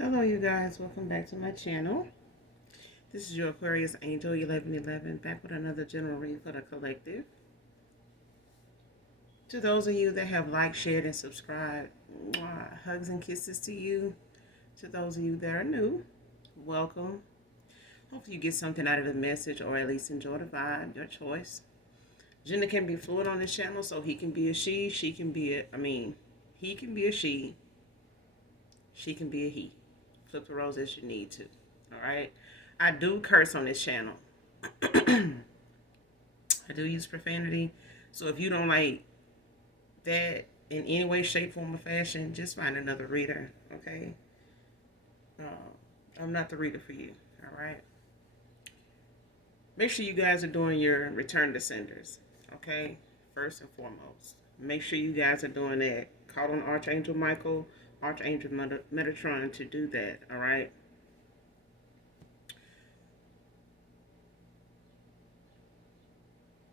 Hello you guys, welcome back to my channel. This is your Aquarius Angel 1111 back with another general read for the collective. To those of you that have liked, shared, and subscribed, hugs and kisses to you. To those of you that are new, welcome. Hopefully you get something out of the message or at least enjoy the vibe, your choice. Gender can be fluid on this channel, so he can be a she can be he can be a she can be a he. Flip the roles as you need to. Alright? I do curse on this channel. I do use profanity. So if you don't like that in any way, shape, form, or fashion, just find another reader. Okay? I'm not the reader for you. Alright? Make sure you guys are doing your return to senders. Okay? First and foremost. Make sure you guys are doing that. Call on Archangel Michael, Archangel Metatron to do that. Alright?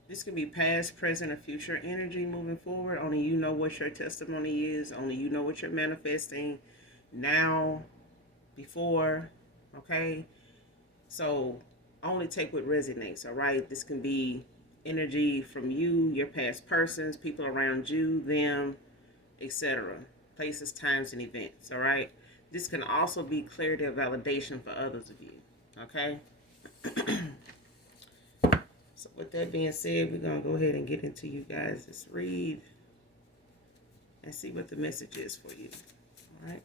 This can be past, present, or future energy moving forward. Only you know what your testimony is. Only you know what you're manifesting now, before, okay? So only take what resonates, all right? This can be energy from you, your past persons, people around you, them, etc. Places, times, and events, all right? This can also be clarity or validation for others of you, okay? So with that being said, we're going to go ahead and get into you guys' this read and see what the message is for you. All right.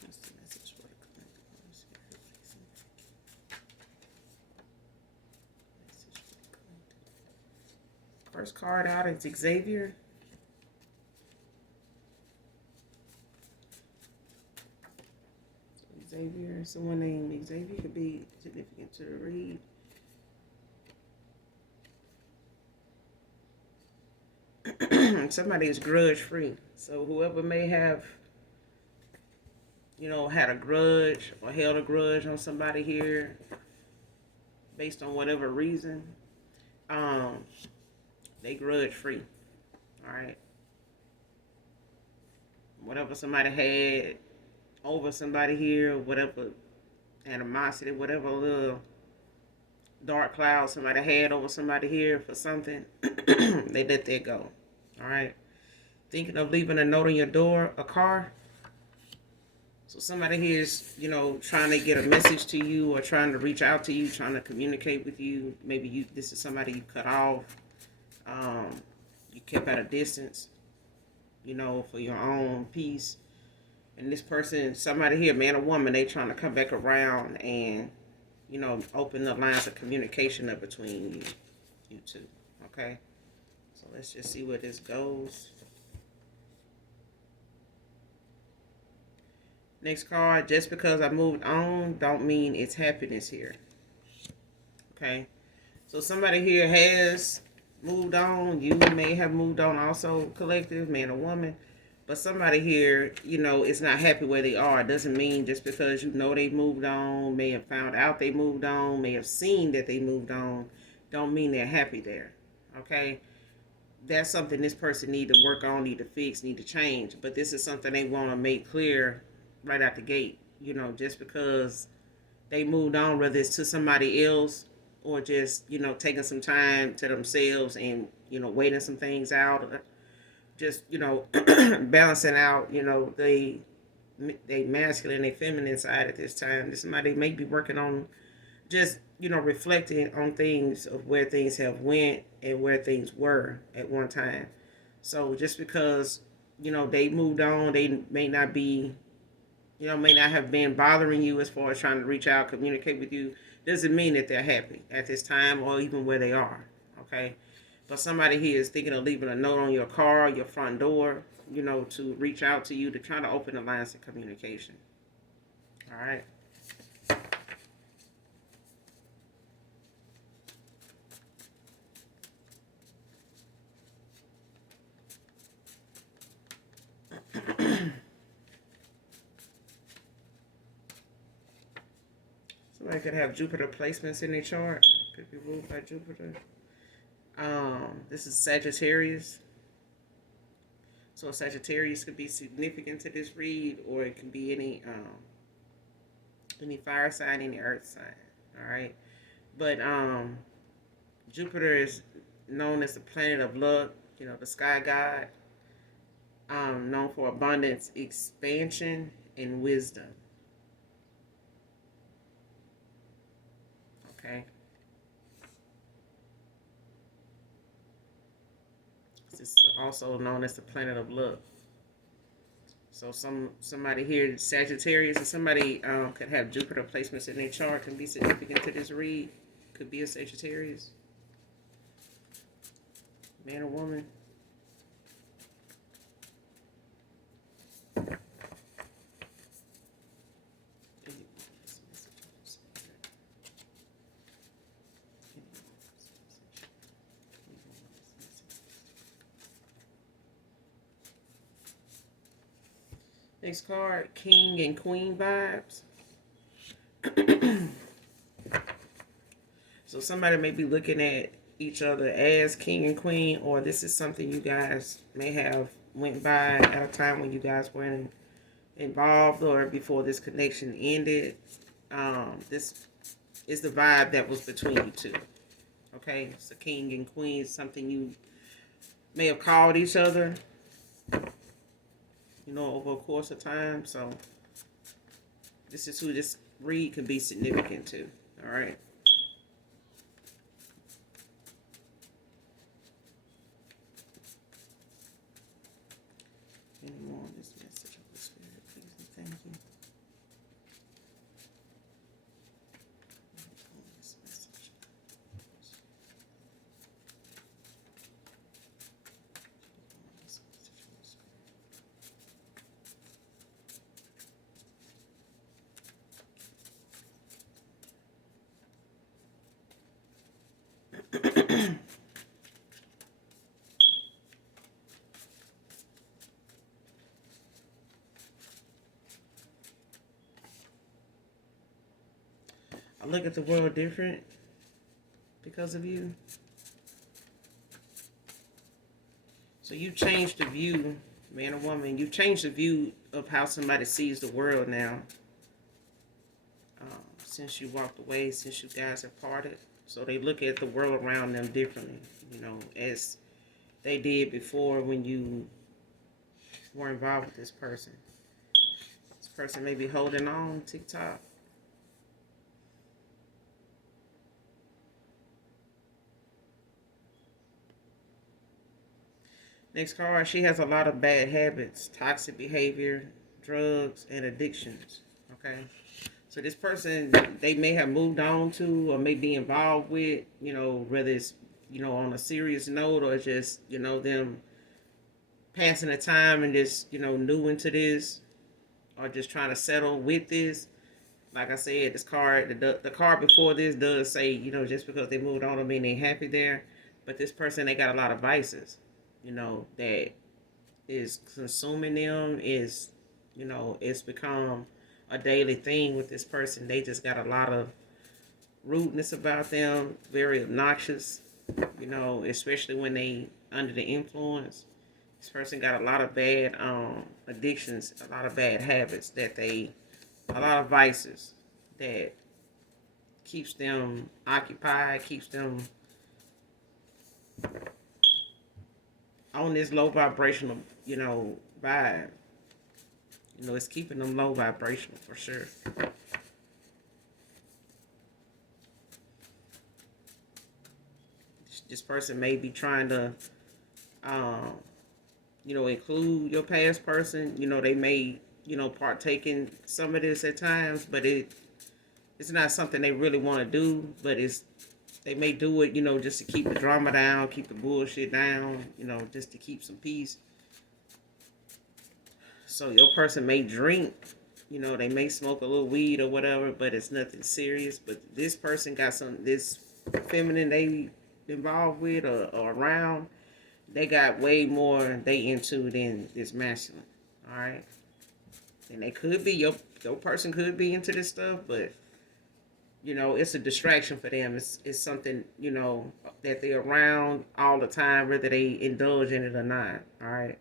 That's the message for the collective. First card out is Xavier. Xavier, someone named Xavier could be significant to the read. Somebody is grudge free. So whoever may have, had a grudge or held a grudge on somebody here based on whatever reason, they grudge free. All right. Whatever somebody had over somebody here, whatever animosity, whatever little dark cloud somebody had over somebody here for something, they let that go. All right. Thinking of leaving a note on your door, a car. So somebody here is, trying to get a message to you or trying to reach out to you, trying to communicate with you. Maybe this is somebody you cut off. You kept at a distance, for your own peace. And this person, somebody here, man or woman, they trying to come back around and, open the lines of communication up between you two. Okay? So let's just see where this goes. Next card, just because I moved on don't mean it's happiness here. Okay? So somebody here has moved on. You may have moved on also, collective, man or woman. But somebody here, is not happy where they are. It doesn't mean just because they moved on, may have found out they moved on, may have seen that they moved on, don't mean they're happy there. Okay? That's something this person need to work on, need to fix, need to change. But this is something they want to make clear right out the gate. Just because they moved on, whether it's to somebody else or just, taking some time to themselves and, waiting some things out. Just, balancing out, they masculine, they feminine side at this time. Somebody may be working on just, reflecting on things of where things have went and where things were at one time. So just because, they moved on, they may not be, may not have been bothering you as far as trying to reach out, communicate with you, doesn't mean that they're happy at this time or even where they are. Okay? But somebody here is thinking of leaving a note on your car, your front door, to reach out to you, to try to open the lines of communication. All right. Somebody could have Jupiter placements in their chart. Could be ruled by Jupiter. This is Sagittarius. So Sagittarius could be significant to this read, or it can be any fire sign, any earth sign. All right. But Jupiter is known as the planet of luck, the sky god, known for abundance, expansion, and wisdom. Okay. It's also known as the planet of luck. So somebody here, Sagittarius, or somebody could have Jupiter placements in their chart, can be significant to this read. Could be a Sagittarius, man or woman. Next card, King and Queen vibes. So somebody may be looking at each other as King and Queen, or this is something you guys may have went by at a time when you guys weren't involved or before this connection ended. This is the vibe that was between you two. Okay, so King and Queen is something you may have called each other, over a course of time. So this is who this read can be significant to. All right. Any more on this message of the Spirit, please and thank you. I look at the world different because of you. So you changed the view, man or woman. You changed the view of how somebody sees the world now. Since you walked away, since you guys have parted. So they look at the world around them differently, as they did before when you were involved with this person. This person may be holding on, TikTok. Next card, she has a lot of bad habits, toxic behavior, drugs, and addictions. Okay. So this person, they may have moved on to or may be involved with, whether it's, on a serious note or just, them passing the time and just, new into this or just trying to settle with this. Like I said, this card, the card before this does say, just because they moved on don't mean they're happy there. But this person, they got a lot of vices, that is consuming them, is, it's become a daily thing with this person. They just got a lot of rudeness about them, very obnoxious, especially when they under the influence. This person got a lot of bad addictions, a lot of bad habits a lot of vices that keeps them occupied, keeps them on this low vibrational, vibe. It's keeping them low vibrational for sure. This person may be trying to, include your past person. They may, partake in some of this at times, but it's not something they really want to do. But they may do it, just to keep the drama down, keep the bullshit down, just to keep some peace. So your person may drink, they may smoke a little weed or whatever, but it's nothing serious. But this person got this feminine they involved with or around, they got way more they into than this masculine. All right. And they could be, your person could be into this stuff, but You know, it's a distraction for them. It's something, you know, that they're around all the time, whether they indulge in it or not. All right.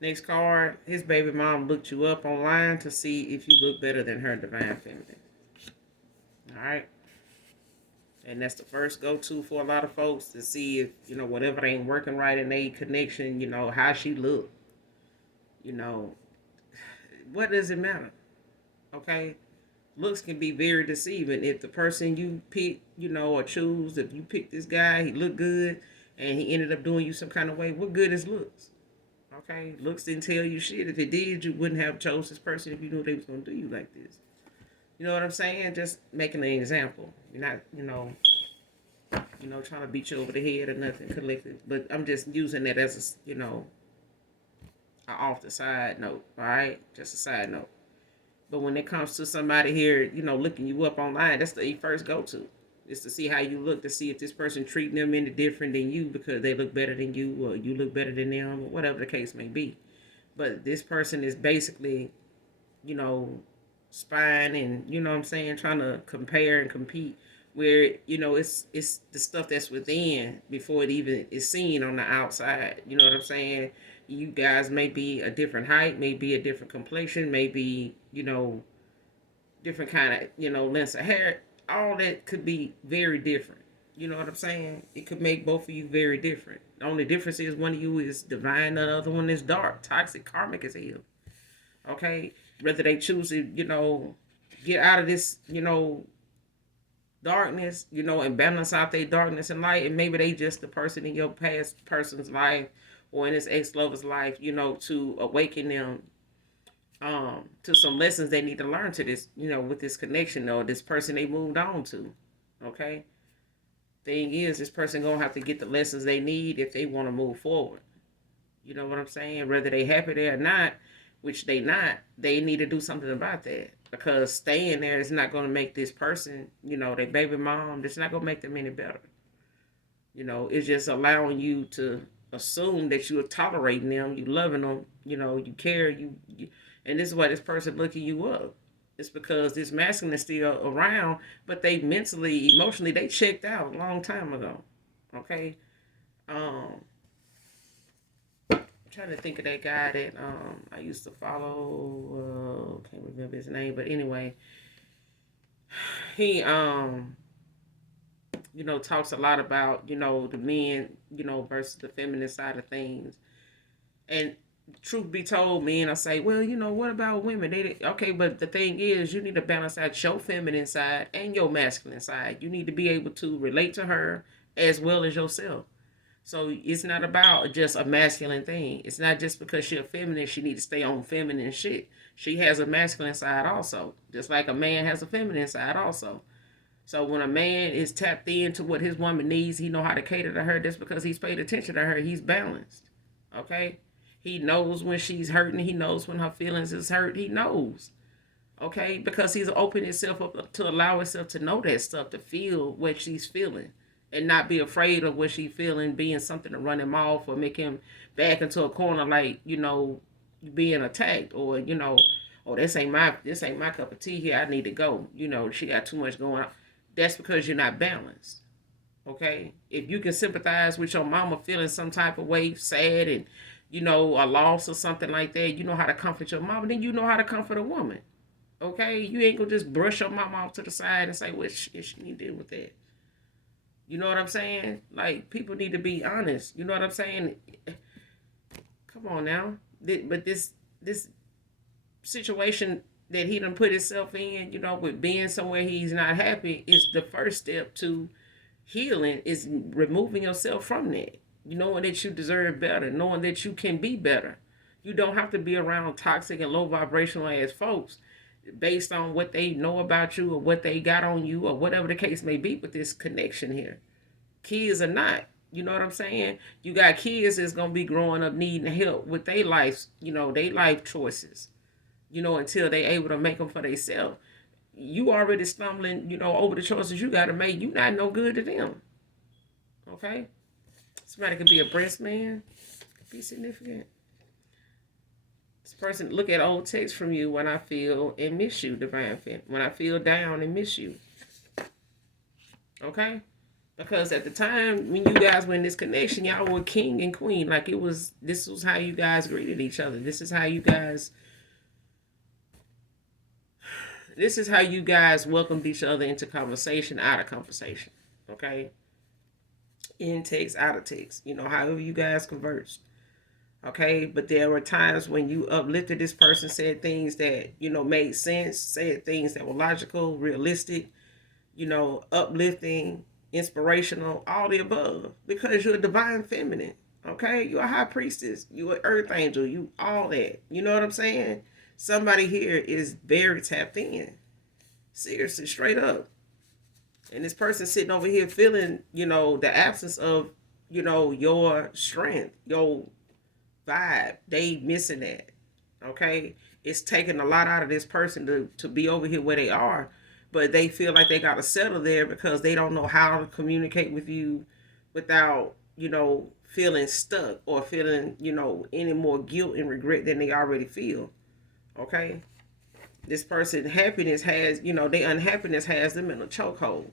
Next card, his baby mom looked you up online to see if you look better than her divine feminine. All right. And that's the first go-to for a lot of folks to see if, you know, whatever ain't working right in a connection, you know, how she look. You know, what does it matter? Okay? Looks can be very deceiving. If the person you pick, you know, or choose, if you pick this guy, he looked good, and he ended up doing you some kind of way, what good is looks? Okay? Looks didn't tell you shit. If it did, you wouldn't have chose this person if you knew they was going to do you like this. You know what I'm saying? Just making an example. You're not, trying to beat you over the head or nothing collective. But I'm just using that as a off the side note. All right, just a side note. But when it comes to somebody here, looking you up online, that's the first go to. Is to see how you look, to see if this person treating them any different than you because they look better than you or you look better than them or whatever the case may be. But this person is basically, you know, spying and what I'm saying, trying to compare and compete where it's the stuff that's within before it even is seen on the outside. You know what I'm saying? You guys may be a different height, may be a different complexion, maybe different kind of lengths of hair. All that could be very different. You know what I'm saying? It could make both of you very different. The only difference is one of you is divine, the other one is dark, toxic, karmic as hell. Okay, whether they choose to get out of this darkness, and balance out their darkness and light, and maybe they just the person in your past person's life or in this ex-lover's life, to awaken them to some lessons they need to learn to this, with this connection or this person they moved on to. Okay, thing is, this person gonna have to get the lessons they need if they want to move forward. You know what I'm saying? Whether they happy there or not, which they not, they need to do something about that. Because staying there is not going to make this person, their baby mom, it's not going to make them any better. It's just allowing you to assume that you're tolerating them, you loving them, you care, and this is why this person looking you up. It's because this masculine is still around, but they mentally, emotionally, they checked out a long time ago. Okay? Trying to think of that guy that I used to follow. Can't remember his name, but anyway, he talks a lot about the men versus the feminine side of things. And truth be told, men, I say, well, what about women? Okay, but the thing is, you need to balance out your feminine side and your masculine side. You need to be able to relate to her as well as yourself. So it's not about just a masculine thing. It's not just because she's a feminine, she needs to stay on feminine shit. She has a masculine side also. Just like a man has a feminine side also. So when a man is tapped into what his woman needs, he know how to cater to her. That's because he's paid attention to her. He's balanced. Okay? He knows when she's hurting. He knows when her feelings is hurt. He knows. Okay? Because he's opened himself up to allow himself to know that stuff, to feel what she's feeling and not be afraid of what she feeling being something to run him off or make him back into a corner like being attacked or oh this ain't my cup of tea here, I need to go, she got too much going on. That's because you're not balanced. Okay, if you can sympathize with your mama feeling some type of way, sad and a loss or something like that, you know how to comfort your mama, then you know how to comfort a woman. Okay, you ain't gonna just brush your mama off to the side and say, well, she need to deal with that. You know what I'm saying? Like, people need to be honest. You know what I'm saying? Come on now. But this situation that he done put himself in, with being somewhere he's not happy, is the first step to healing, is removing yourself from that. Knowing that you deserve better, knowing that you can be better. You don't have to be around toxic and low vibrational ass folks based on what they know about you or what they got on you or whatever the case may be with this connection here. Kids or not. You know what I'm saying? You got kids that's gonna be growing up needing help with their life, their life choices, until they able to make them for themselves. You already stumbling, over the choices you gotta make. You not no good to them. Okay? Somebody could be a breast man, could be significant. This person look at old texts from you when I feel and miss you, divine feminine. When I feel down and miss you. Okay? Because at the time when you guys were in this connection, y'all were king and queen. Like this was how you guys greeted each other. This is how you guys welcomed each other into conversation, out of conversation. Okay? In text, out of text. However you guys conversed. Okay? But there were times when you uplifted this person, said things that, made sense, said things that were logical, realistic, uplifting, inspirational, all the above. Because you're a divine feminine. Okay? You're a high priestess. You're an earth angel. You all that. You know what I'm saying? Somebody here is very tapped in. Seriously, straight up. And this person sitting over here feeling, the absence of, your strength, your vibe. They missing that. Okay? It's taking a lot out of this person to be over here where they are. But they feel like they got to settle there because they don't know how to communicate with you without, feeling stuck or feeling, any more guilt and regret than they already feel. Okay? This person happiness has, their unhappiness has them in a chokehold.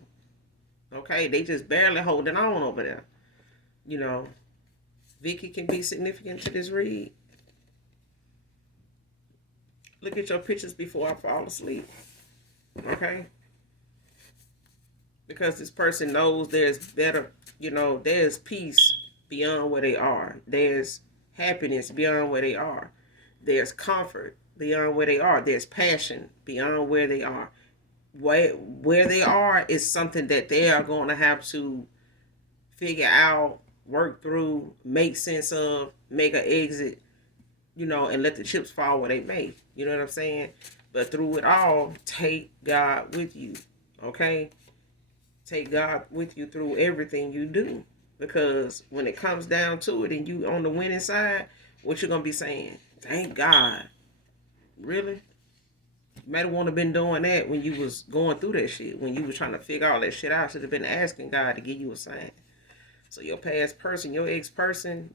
Okay? They just barely holding on over there. Vicky can be significant to this read. Look at your pictures before I fall asleep. Okay? Because this person knows there's better, there's peace beyond where they are. There's happiness beyond where they are. There's comfort beyond where they are. There's passion beyond where they are. Where they are is something that they are going to have to figure out, work through, make sense of, make an exit, and let the chips fall where they may. You know what I'm saying? But through it all, take God with you. Okay? Take God with you through everything you do. Because when it comes down to it and you on the winning side, what you're going to be saying? Thank God. Really? You might have want to been doing that when you was going through that shit. When you was trying to figure all that shit out. Should have been asking God to give you a sign. So your past person, your ex-person,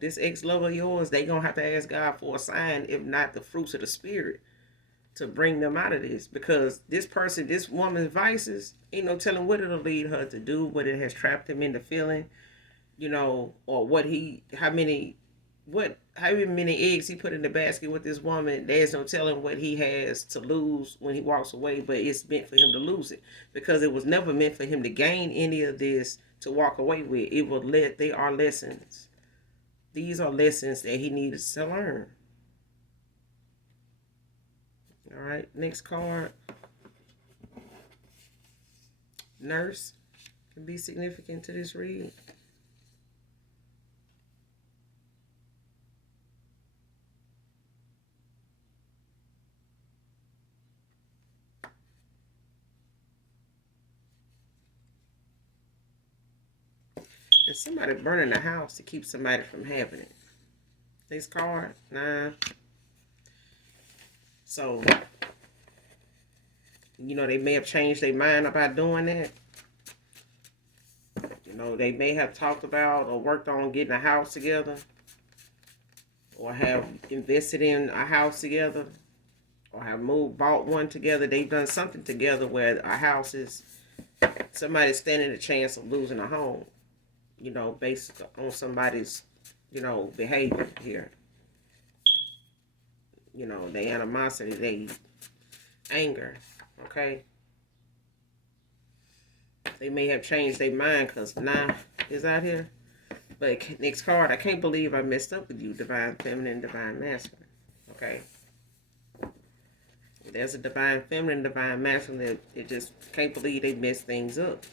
this ex-lover of yours, they going to have to ask God for a sign, if not the fruits of the spirit, to bring them out of this. Because this person, this woman's vices, ain't no telling what it'll lead her to do, what it has trapped him into feeling, or how many eggs he put in the basket with this woman. There's no telling what he has to lose when he walks away, but it's meant for him to lose it. Because it was never meant for him to gain any of this to walk away with. They are lessons. These are lessons that he needs to learn. All right, next card. Nurse can be significant to this read. And somebody burning the house to keep somebody from having it. Next card, 9. So, they may have changed their mind about doing that. They may have talked about or worked on getting a house together, or have invested in a house together, or have bought one together. They've done something together where a house is, somebody's standing a chance of losing a home, based on somebody's, behavior here. Their animosity, their anger, okay? They may have changed their mind because 9 is out here. But next card, I can't believe I messed up with you, divine feminine, divine masculine, okay? There's a divine feminine, divine masculine that just can't believe they messed things up.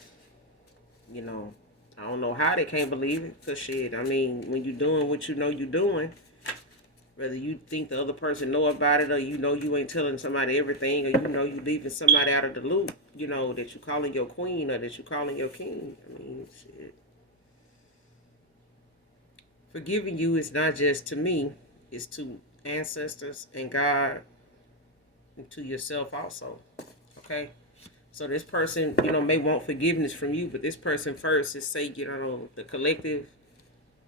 I don't know how they can't believe it, because shit, when you're doing what you know you're doing, whether you think the other person know about it, or you ain't telling somebody everything, or you leaving somebody out of the loop, that you calling your queen or that you calling your king. Shit. Forgiving you is not just to me, it's to ancestors and God, and to yourself also. Okay? So this person, may want forgiveness from you, but this person first is say, the collective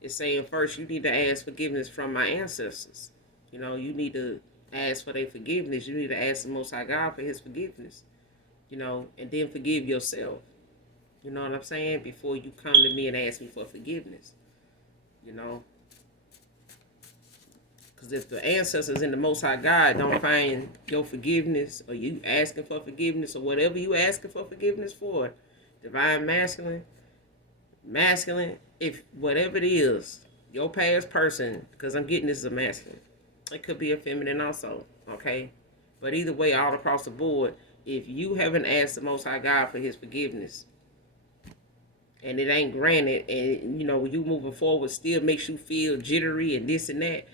is saying first, you need to ask forgiveness from my ancestors. You know, you need to ask for their forgiveness. You need to ask the Most High God for His forgiveness. You know, and then forgive yourself. You know what I'm saying? Before you come to me and ask me for forgiveness. You know, because if the ancestors in the Most High God don't find your forgiveness, or you asking for forgiveness, or whatever you asking for forgiveness for, divine masculine, if whatever it is, your past person, because I'm getting this as a masculine, it could be a feminine also, okay? But either way, all across the board, if you haven't asked the Most High God for His forgiveness, and it ain't granted, and you know you moving forward still makes you feel jittery and this and that,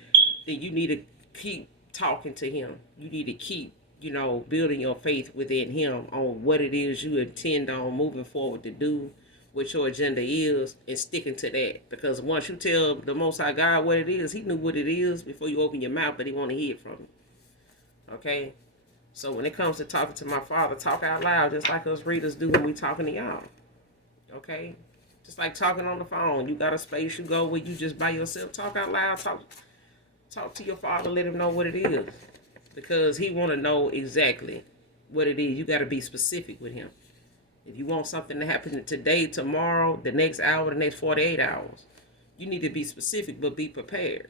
then you need to keep talking to Him. You need to keep, you know, building your faith within Him on what it is you intend on moving forward to do, what your agenda is, and sticking to that. Because once you tell the Most High God what it is, He knew what it is before you open your mouth, but He want to hear it from you. Okay? So when it comes to talking to my Father, talk out loud just like us readers do when we talking to y'all. Okay? Just like talking on the phone. You got a space you go where you just by yourself. Talk out loud. Talk to your Father. Let Him know what it is. Because He want to know exactly what it is. You got to be specific with Him. If you want something to happen today, tomorrow, the next hour, the next 48 hours, you need to be specific, but be prepared.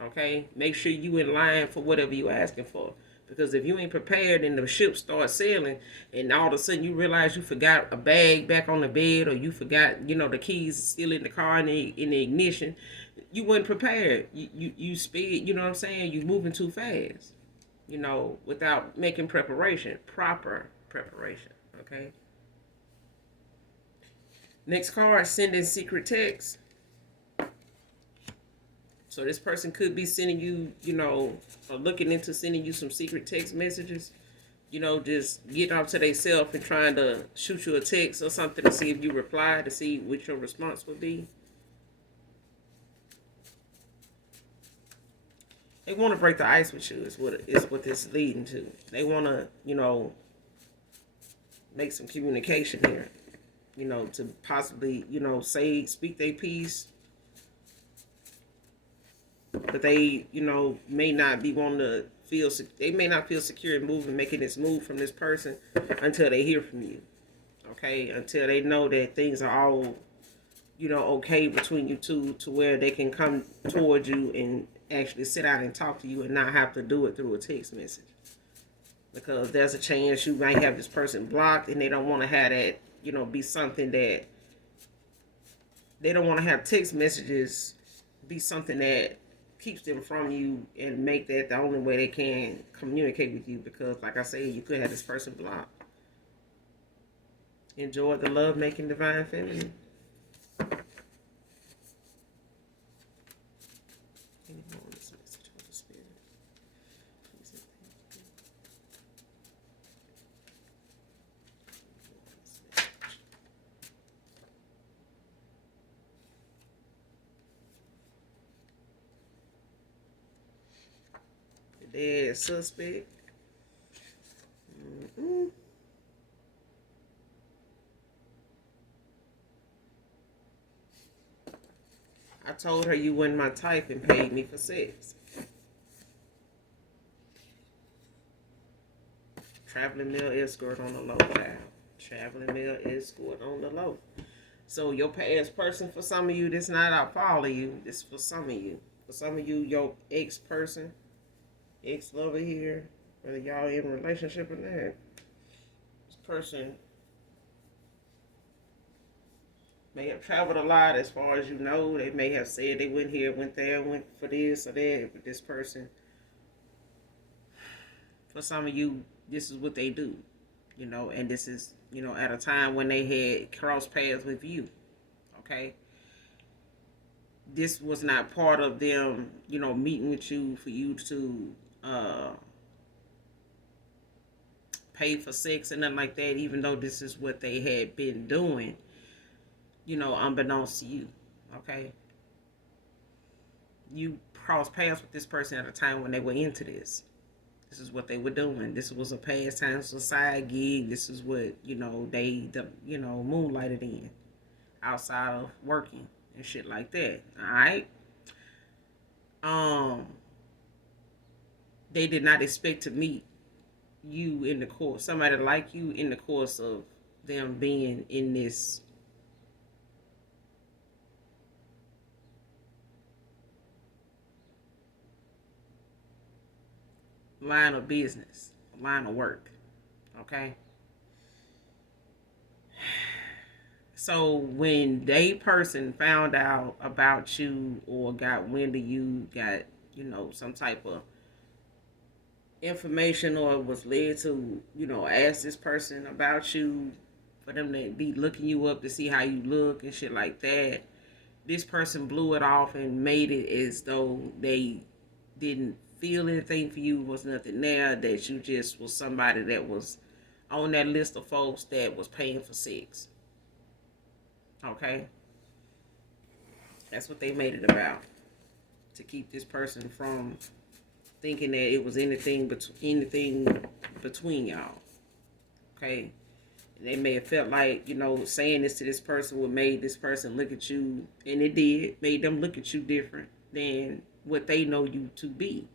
Okay? Make sure you in line for whatever you asking for. Because if you ain't prepared and the ship starts sailing and all of a sudden you realize you forgot a bag back on the bed, or you forgot, you know, the keys still in the car in the ignition, you weren't prepared. You speed, you know what I'm saying? You moving too fast, you know, without making proper preparation. Okay? Next card, sending secret texts. So this person could be sending you, you know, or looking into sending you some secret text messages. You know, just getting off to themselves and trying to shoot you a text or something to see if you reply, to see what your response would be. They want to break the ice with you is what this is leading to. They want to, you know, make some communication here. You know, to possibly, you know, speak their piece. But they, you know, may not be wanting to feel, they may not feel secure in making this move from this person until they hear from you. Okay? Until they know that things are all, you know, okay between you two, to where they can come towards you and actually sit down and talk to you and not have to do it through a text message. Because there's a chance you might have this person blocked and they don't want to have that, you know, be something that, they don't want to have text messages be something that keeps them from you and make that the only way they can communicate with you. Because like I said, you could have this person blocked. Enjoy the love making divine feminine. Dead suspect. I told her you weren't my type and paid me for sex. Traveling male escort on the low, child. Traveling male escort on the low. So your past person, for some of you, this not I follow you. This for some of you. For some of you, your ex-person, ex-lover here, whether y'all in a relationship or not, this person may have traveled a lot as far as you know. They may have said they went here, went there, went for this or that. But this person, for some of you, this is what they do. You know, and this is, you know, at a time when they had crossed paths with you. Okay? This was not part of them, you know, meeting with you for you to pay for sex and nothing like that, even though this is what they had been doing, you know, unbeknownst to you. Okay? You crossed paths with this person at a time when they were into this. This is what they were doing. This was a pastime, a side gig. This is what, you know, they moonlighted in outside of working and shit like that. All right. they did not expect to meet you in the course, somebody like you in the course of them being in this line of business, line of work. Okay. So when they person found out about you or got wind of you, got, some type of information or was led to, ask this person about you, for them to be looking you up to see how you look and shit like that, this person blew it off and made it as though they didn't feel anything for you, was nothing there, that you just was somebody that was on that list of folks that was paying for sex. Okay? That's what they made it about. To keep this person from thinking that it was anything between y'all. Okay? They may have felt like, saying this to this person would made this person look at you, and it did, made them look at you different than what they know you to be.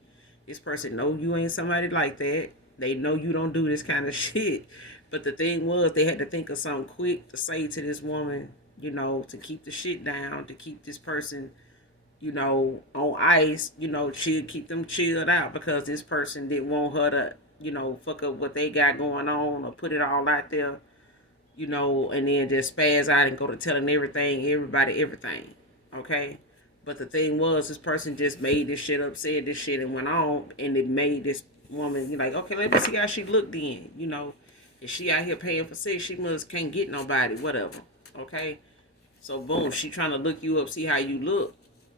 This person know you ain't somebody like that. They know you don't do this kind of shit. But the thing was, they had to think of something quick to say to this woman, to keep the shit down, to keep this person, on ice, chill, keep them chilled out, because this person didn't want her to, fuck up what they got going on or put it all out there, and then just spaz out and go to telling everybody, everything. Okay? But the thing was, this person just made this shit up, said this shit, and went on, and it made this woman, like, okay, let me see how she looked then, If she out here paying for sex, she must can't get nobody, whatever. Okay? So, boom, she trying to look you up, see how you look.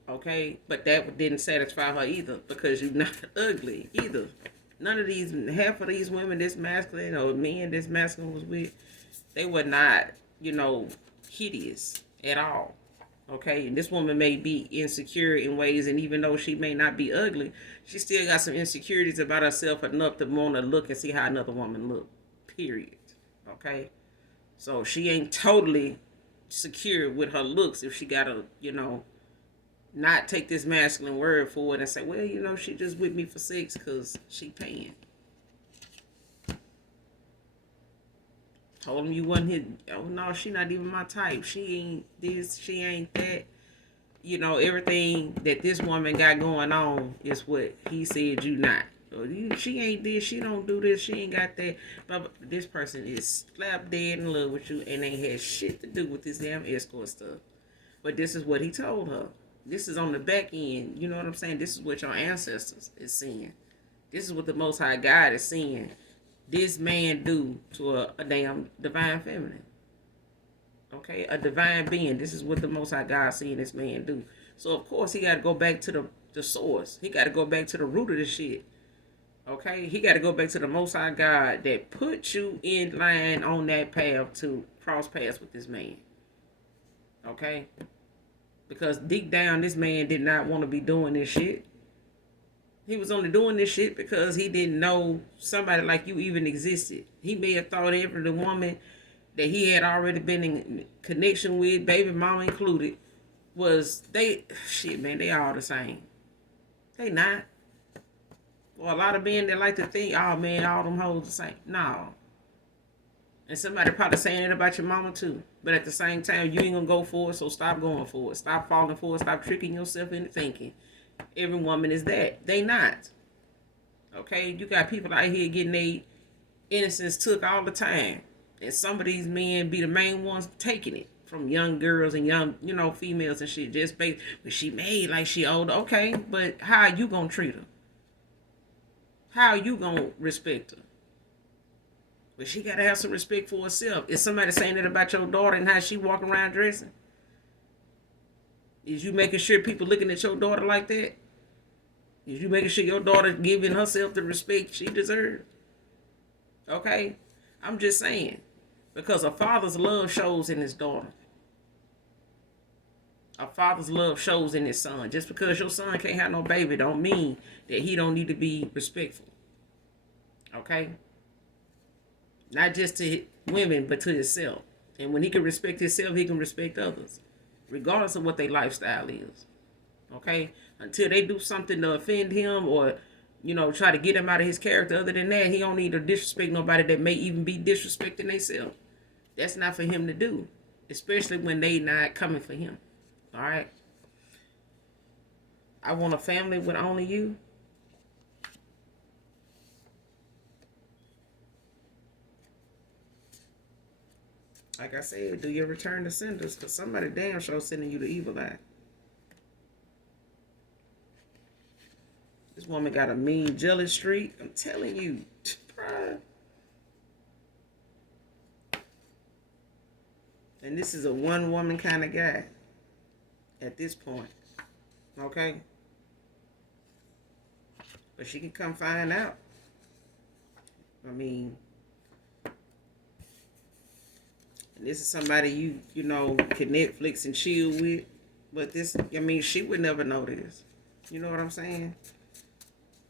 Okay? But that didn't satisfy her either, because you're not ugly either. None of these, half of these women this masculine, or men this masculine was with, they were not, hideous at all. Okay, and this woman may be insecure in ways, and even though she may not be ugly, she still got some insecurities about herself enough to want to look and see how another woman look. Period. Okay, so she ain't totally secure with her looks if she gotta, not take this masculine word for it and say, well, she just with me for sex because she paying. Told him you wasn't his. Oh no, she not even my type. She ain't this. She ain't that. Everything that this woman got going on is what he said you not. She ain't this. She don't do this. She ain't got that. But this person is slap dead in love with you, and ain't had shit to do with this damn escort stuff. But this is what he told her. This is on the back end. You know what I'm saying? This is what your ancestors is seeing. This is what the Most High God is seeing this man do to a damn divine feminine. Okay, a divine being. This is what the Most High God seeing this man do. So of course he got to go back to the source. He got to go back to the root of the shit. Okay, he got to go back to the Most High God that put you in line on that path to cross paths with this man. Okay, because deep down this man did not want to be doing this shit. He was only doing this shit because he didn't know somebody like you even existed. He may have thought every woman that he had already been in connection with, baby mama included, was shit, man, they all the same. They not. Well, a lot of men that like to think, oh man, all them hoes the same. No. And somebody probably saying it about your mama too. But at the same time, you ain't gonna go for it, so stop going for it. Stop falling for it. Stop tricking yourself into thinking every woman is that. They not. Okay? You got people out here getting their innocence took all the time. And some of these men be the main ones taking it from young girls and young, females and shit. Just based, but she made like she older. Okay, but how are you gonna treat her? How are you gonna respect her? But she gotta have some respect for herself. Is somebody saying that about your daughter and how she walk around dressing? Is you making sure people looking at your daughter like that? Is you making sure your daughter giving herself the respect she deserves? Okay? I'm just saying. Because a father's love shows in his daughter. A father's love shows in his son. Just because your son can't have no baby don't mean that he don't need to be respectful. Okay? Not just to women, but to himself. And when he can respect himself, he can respect others. Regardless of what their lifestyle is. Okay? Until they do something to offend him or try to get him out of his character. Other than that, he don't need to disrespect nobody that may even be disrespecting themselves. That's not for him to do, especially when they not coming for him. All right. I want a family with only you. Like I said, do your return to senders, because somebody damn sure sending you the evil eye. This woman got a mean, jealous streak. I'm telling you. And this is a one-woman kind of guy at this point. Okay? But she can come find out. I mean, and this is somebody you know can Netflix and chill with. But this, I mean, she would never know this. You know what I'm saying?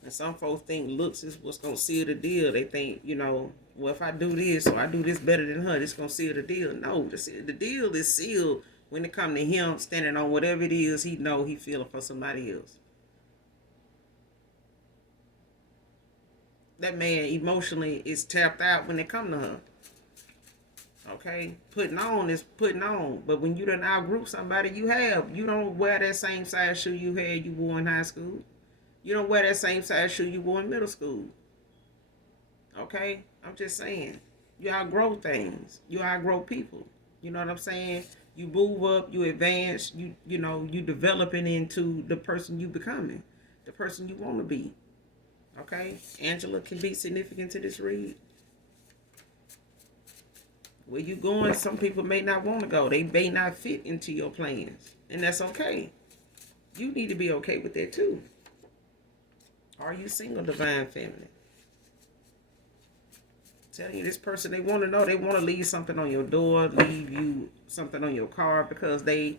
And some folks think looks is what's going to seal the deal. They think, well, if I do this or I do this better than her, it's going to seal the deal. No, the deal is sealed when it comes to him standing on whatever it is he know he feeling for somebody else. That man emotionally is tapped out when it come to her. Okay? Putting on is putting on. But when you done outgroup somebody you don't wear that same size shoe you wore in high school. You don't wear that same size shoe you wore in middle school. Okay? I'm just saying. You outgrow things. You outgrow people. You know what I'm saying? You move up, you advance, you developing into the person you becoming. The person you want to be. Okay? Angela can be significant to this read. Where you going, some people may not want to go. They may not fit into your plans. And that's okay. You need to be okay with that too. Are you single, divine feminine? Telling you, this person, they want to know, they want to leave something on your door, leave you something on your car, because they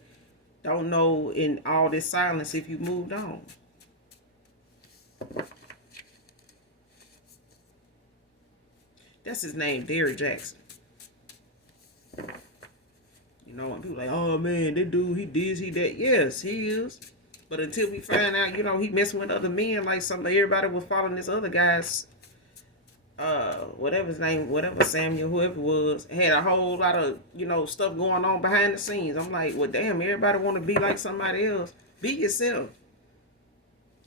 don't know in all this silence if you moved on. That's his name, Derrick Jackson. When people like, oh man, that dude, he this, he that. Yes, he is. But until we find out, he messing with other men, like everybody was following this other guy's, whatever his name, whatever Samuel, whoever it was, had a whole lot of, stuff going on behind the scenes. I'm like, well, damn, everybody want to be like somebody else. Be yourself.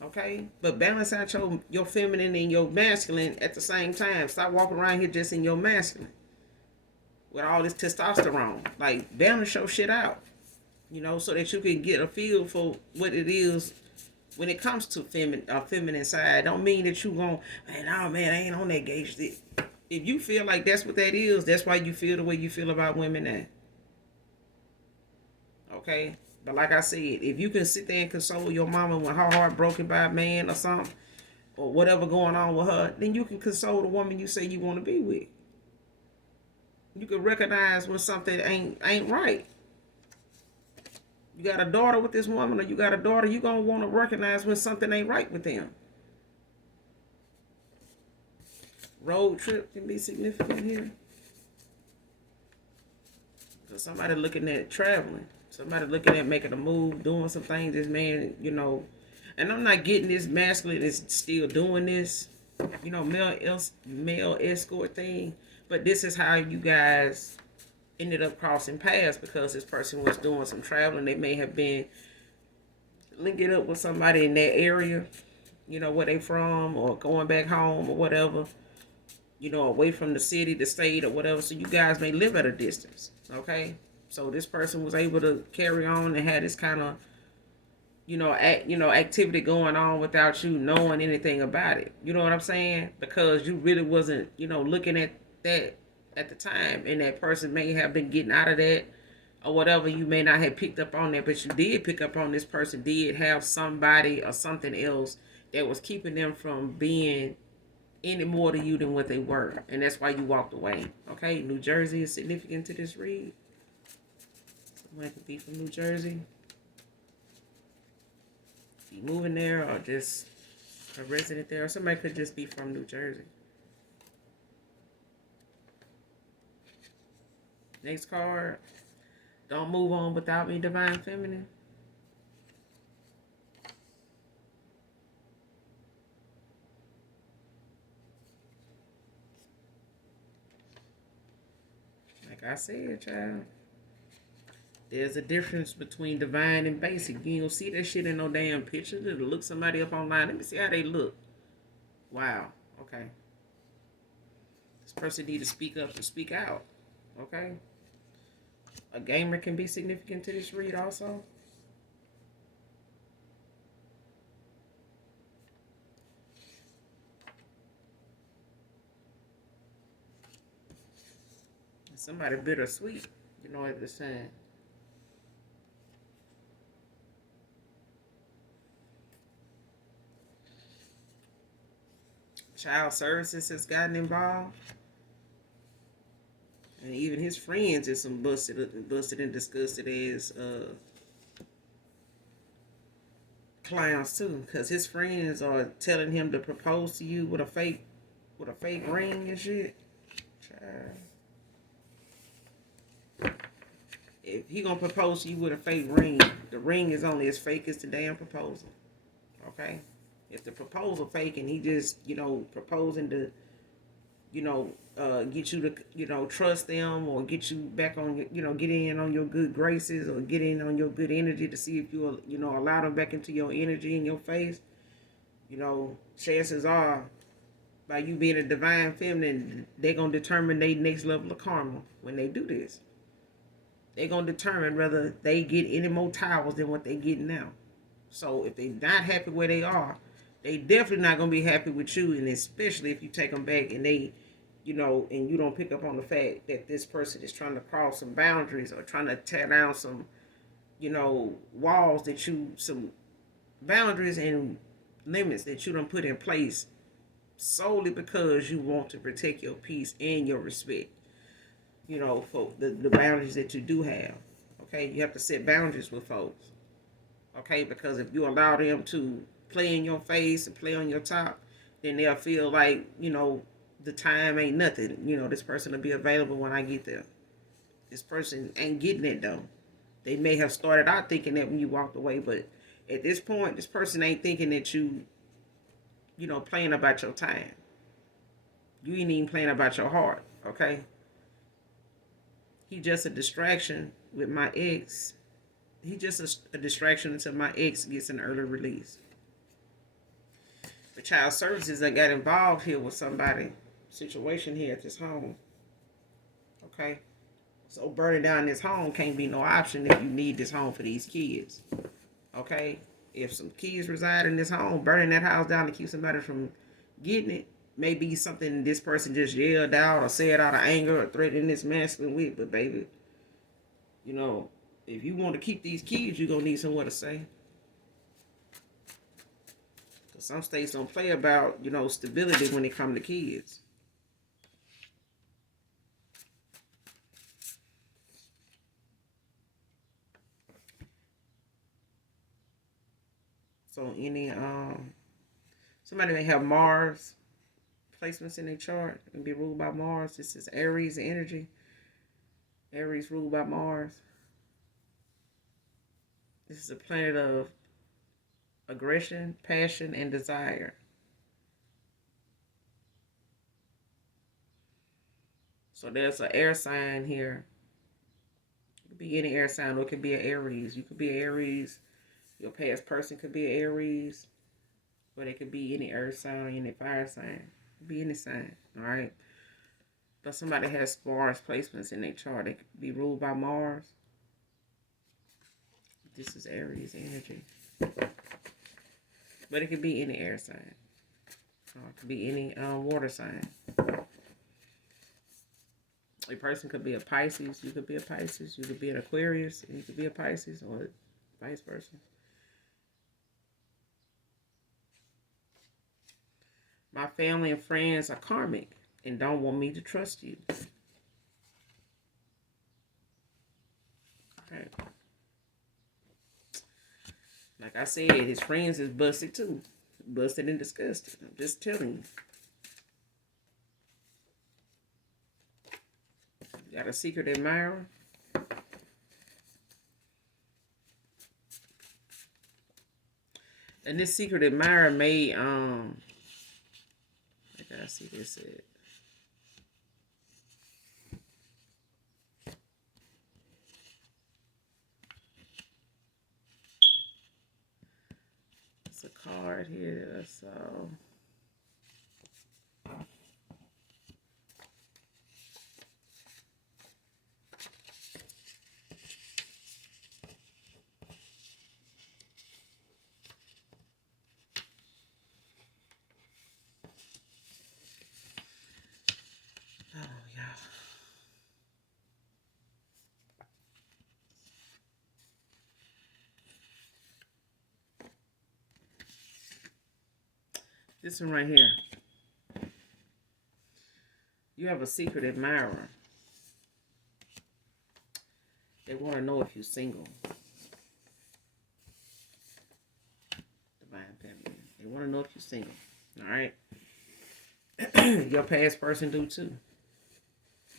Okay? But balance out your feminine and your masculine at the same time. Stop walking around here just in your masculine with all this testosterone. Like, balance your shit out. So that you can get a feel for what it is when it comes to feminine side. Don't mean that you gon', man, I ain't on that gauge. If you feel like that's what that is, that's why you feel the way you feel about women now. Okay? But like I said, if you can sit there and console your mama when her heart broken by a man or something, or whatever going on with her, then you can console the woman you say you want to be with. You can recognize when something ain't right. You got a daughter with this woman, or you got a daughter, you gonna want to recognize when something ain't right with them. Road trip can be significant here. Because somebody looking at traveling. Somebody looking at making a move, doing some things. This man, and I'm not getting this masculine is still doing this, male escort thing. But this is how you guys ended up crossing paths, because this person was doing some traveling. They may have been linking up with somebody in that area, where they from, or going back home or whatever, away from the city, the state, or whatever. So you guys may live at a distance, okay? So this person was able to carry on and had this kind of, activity going on without you knowing anything about it. You know what I'm saying? Because you really wasn't, looking at that at the time, and that person may have been getting out of that or whatever. You may not have picked up on that, but you did pick up on this person did have somebody or something else that was keeping them from being any more to you than what they were, and that's why you walked away. Okay? New Jersey is significant to this read. Somebody could be from New Jersey. Be moving there, or just a resident there, or somebody could just be from New Jersey. Next card. Don't move on without me, divine feminine. Like I said, child, there's a difference between divine and basic. You don't see that shit in no damn picture. To look somebody up online. Let me see how they look. Wow. Okay. This person need to speak up and speak out. Okay. A gamer can be significant to this read also. Somebody bittersweet. You know what they're saying. Child services has gotten involved. And even his friends is some busted and disgusted as clowns too, because his friends are telling him to propose to you with a fake ring and shit. Child. If he gonna propose to you with a fake ring, the ring is only as fake as the damn proposal. Okay? If the proposal fake and he just, proposing to, get you to, trust them or get you back on your, get in on your good graces or get in on your good energy to see if you, allow them back into your energy in your face, chances are by you being a divine feminine, they're going to determine their next level of karma when they do this. They're going to determine whether they get any more towels than what they get now. So if they're not happy where they are, they definitely not going to be happy with you. And especially if you take them back and they, and you don't pick up on the fact that this person is trying to cross some boundaries or trying to tear down some, walls that some boundaries and limits that you don't put in place solely because you want to protect your peace and your respect, for the boundaries that you do have. Okay, you have to set boundaries with folks. Okay, because if you allow them to play in your face and play on your top, then they'll feel like, the time ain't nothing. This person will be available when I get there. This person ain't getting it though. They may have started out thinking that when you walked away, but at this point, this person ain't thinking that you, playing about your time. You ain't even playing about your heart, okay? He just a distraction with my ex. He just a distraction until my ex gets an early release. The child services that got involved here with somebody situation here at this home. Okay? So burning down this home can't be no option if you need this home for these kids. Okay? If some kids reside in this home, burning that house down to keep somebody from getting it may be something this person just yelled out or said out of anger or threatened this masculine with. But baby, if you want to keep these kids, you're going to need somewhere to stay. Because some states don't play about, stability when it comes to kids. So somebody may have Mars placements in their chart and be ruled by Mars. This is Aries energy. Aries ruled by Mars. This is a planet of aggression, passion, and desire. So there's an air sign here. It could be any air sign, or it could be an Aries. You could be an Aries. Your past person could be an Aries. But it could be any earth sign or any fire sign. It could be any sign. Alright? But somebody has Mars placements in their chart. They could be ruled by Mars. This is Aries energy. But it could be any air sign. Or it could be any water sign. A person could be a Pisces. You could be a Pisces. You could be an Aquarius. And you could be a Pisces. Or vice versa. My family and friends are karmic and don't want me to trust you. Okay. Like I said, his friends is busted too. Busted and disgusted. I'm just telling you. Got a secret admirer. And this secret admirer may, I gotta see this. card here. So oh yeah. This one right here. You have a secret admirer. They want to know if you're single. Divine Feminine. They want to know if you're single. All right. Your past person do too.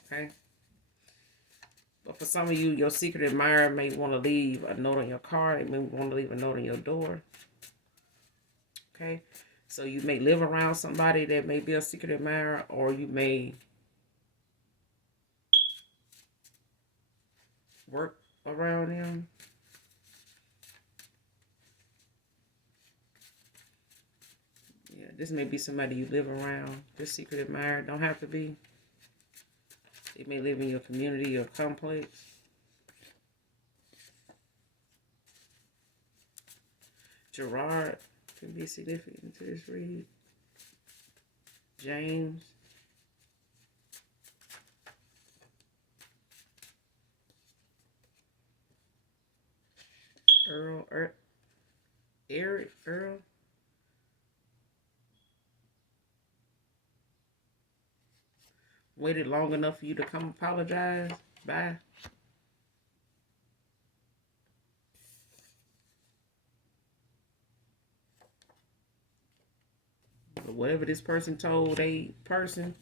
Okay. But for some of you, your secret admirer may want to leave a note on your car. They may want to leave a note on your door. Okay. So you may live around somebody that may be a secret admirer, or you may work around them. Yeah, this may be somebody you live around. This secret admirer don't have to be. They may live in your community or complex. Gerard can be significant to this read. James. Eric, Earl. Waited long enough for you to come apologize. Bye. But whatever this person told a person,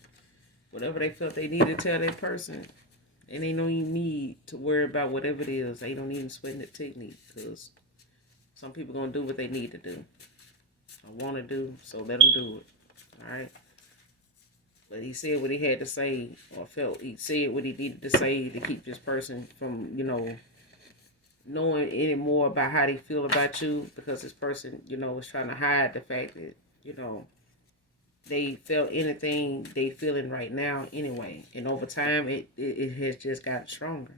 whatever they felt they needed to tell that person, and they don't even need to worry about whatever it is. They don't even sweat the technique, because some people going to do what they need to do. I want to do, so let them do it. All right? But he said what he had to say, or felt he said what he needed to say to keep this person from, knowing any more about how they feel about you, because this person, was trying to hide the fact that, they felt anything they feeling right now anyway. And over time, it has just gotten stronger.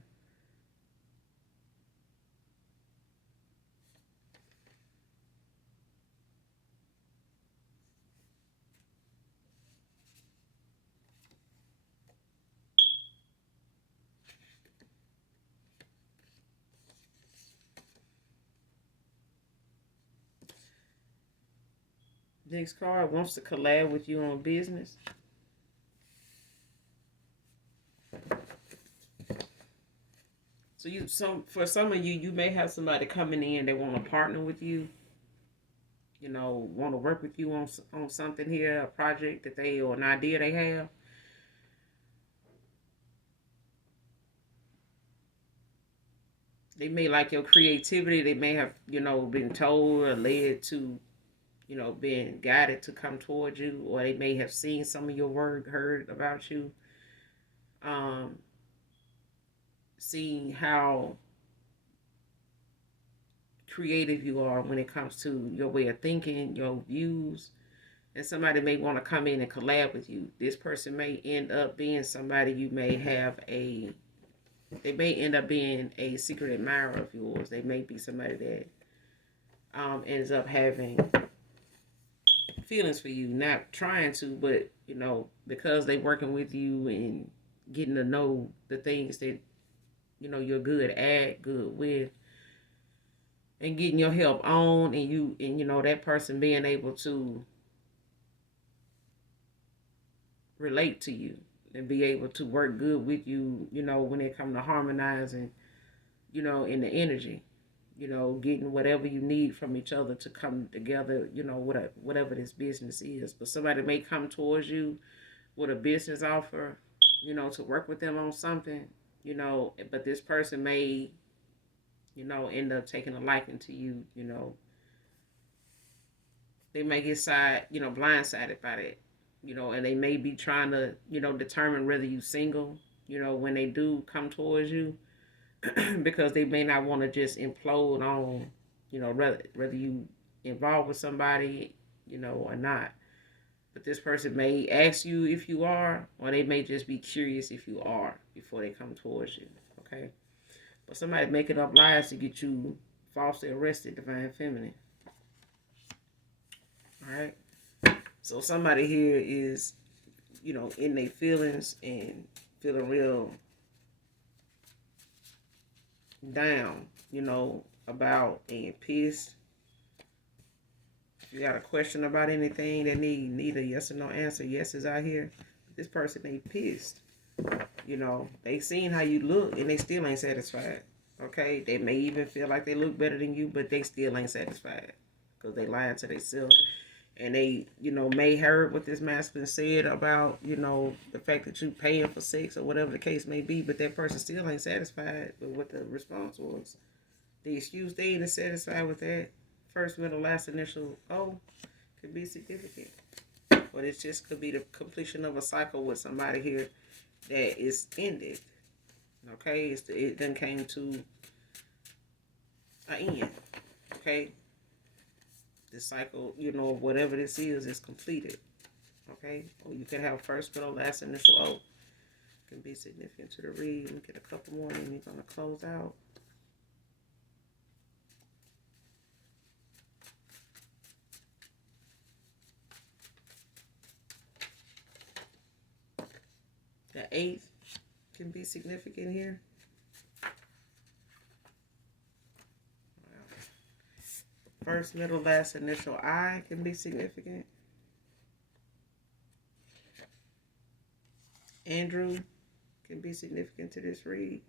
Next card wants to collab with you on business. So for some of you, you may have somebody coming in that want to partner with you. Want to work with you on something here, a project that they or an idea they have. They may like your creativity. They may have, been told or led to, being guided to come towards you, or they may have seen some of your work, heard about you, seeing how creative you are when it comes to your way of thinking, your views, and somebody may want to come in and collab with you. This person may end up being somebody you may have they may end up being a secret admirer of yours. They may be somebody that ends up having feelings for you, not trying to, but because they working with you and getting to know the things that you're good at, good with, and getting your help on, and that person being able to relate to you and be able to work good with you, when it comes to harmonizing, in the energy, getting whatever you need from each other to come together, whatever this business is. But somebody may come towards you with a business offer, to work with them on something, but this person may, end up taking a liking to you, they may get blindsided by that, and they may be trying to, determine whether you single, when they do come towards you, because they may not want to just implode on, whether you involved with somebody, or not. But this person may ask you if you are, or they may just be curious if you are before they come towards you. Okay? But somebody making up lies to get you falsely arrested, divine feminine. Alright? So somebody here is, in their feelings and feeling real down, about and pissed. If you got a question about anything that need a yes or no answer, yes is out here. This person ain't pissed. They seen how you look and they still ain't satisfied. Okay? They may even feel like they look better than you, but they still ain't satisfied. Because they lying to themselves. And they, may heard what this masculine said about, the fact that you paying for sex or whatever the case may be, but that person still ain't satisfied with what the response was. The excuse, they ain't satisfied with that. First, middle, last, initial O could be significant. But it just could be the completion of a cycle with somebody here that is ended. Okay? It then came to an end. Okay? The cycle, whatever this is completed. Okay? Or you can have first, middle, last, initial O. Can be significant to the read. Let me get a couple more and we're going to close out. The 8th can be significant here. First, middle, last, initial I can be significant. Andrew can be significant to this read.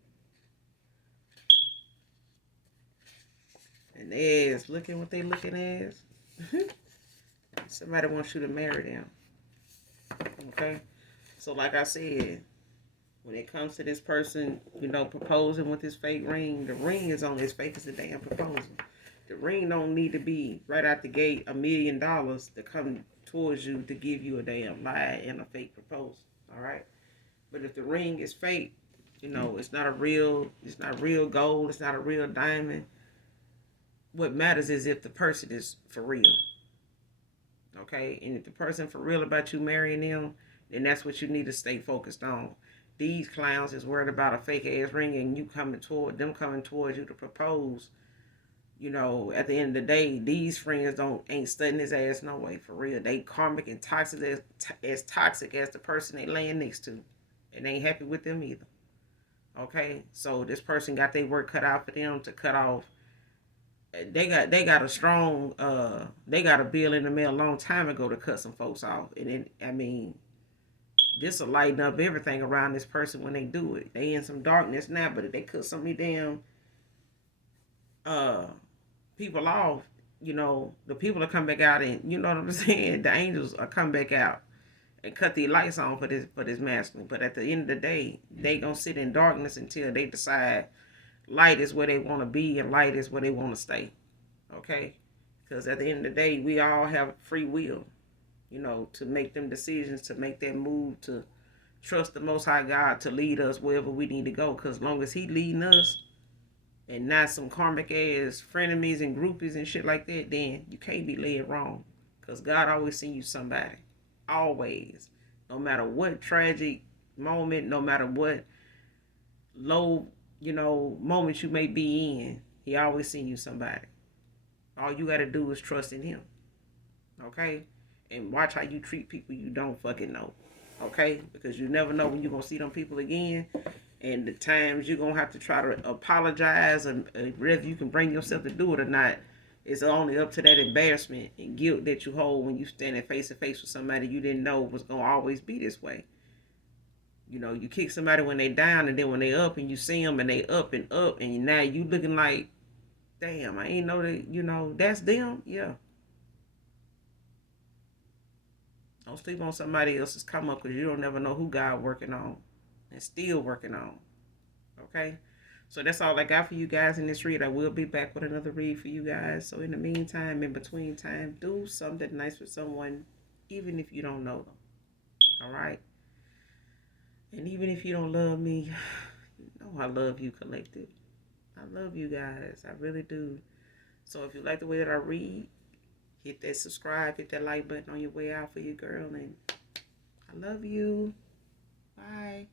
And as looking what they looking as. Somebody wants you to marry them. Okay? So like I said, when it comes to this person, proposing with this fake ring, the ring is only as fake as the damn proposal. The ring don't need to be right out the gate $1 million to come towards you to give you a damn lie and a fake proposal. All right? But if the ring is fake, it's not real gold, it's not a real diamond. What matters is if the person is for real. Okay? And if the person for real about you marrying them, then that's what you need to stay focused on. These clowns is worried about a fake ass ring and you coming towards you to propose. At the end of the day, these friends ain't studying his ass no way, for real. They karmic and toxic as toxic as the person they laying next to. And they ain't happy with them either. Okay? So this person got their work cut out for them to cut off. They got a strong they got a bill in the mail a long time ago to cut some folks off. And this will lighten up everything around this person when they do it. They in some darkness now, but if they cut some of these damn people off, the people will come back out and, you know what I'm saying? The angels will come back out and cut the lights on for this masculine. But at the end of the day, they gonna sit in darkness until they decide light is where they want to be and light is where they want to stay. Okay? Because at the end of the day, we all have free will, to make them decisions, to make that move, to trust the Most High God to lead us wherever we need to go. Because as long as He leading us and not some karmic ass frenemies and groupies and shit like that, then you can't be led wrong. Because God always send you somebody. Always. No matter what tragic moment, no matter what low, moment you may be in, He always send you somebody. All you got to do is trust in Him. Okay? And watch how you treat people you don't fucking know. Okay? Because you never know when you're going to see them people again. And the times you're going to have to try to apologize, and whether you can bring yourself to do it or not, it's only up to that embarrassment and guilt that you hold when you standing face to face with somebody you didn't know was going to always be this way. You kick somebody when they down, and then when they up and you see them and they up, and now you looking like, damn, I ain't know that, that's them. Yeah. Don't sleep on somebody else's come up, because you don't never know who God working on and still working on. Okay? So that's all I got for you guys in this read. I will be back with another read for you guys. So in the meantime, in between time, do something nice for someone, even if you don't know them. All right? And even if you don't love me, you know I love you, collective. I love you guys. I really do. So if you like the way that I read, Hit that subscribe, hit that like button on your way out for your girl. And I love you. Bye.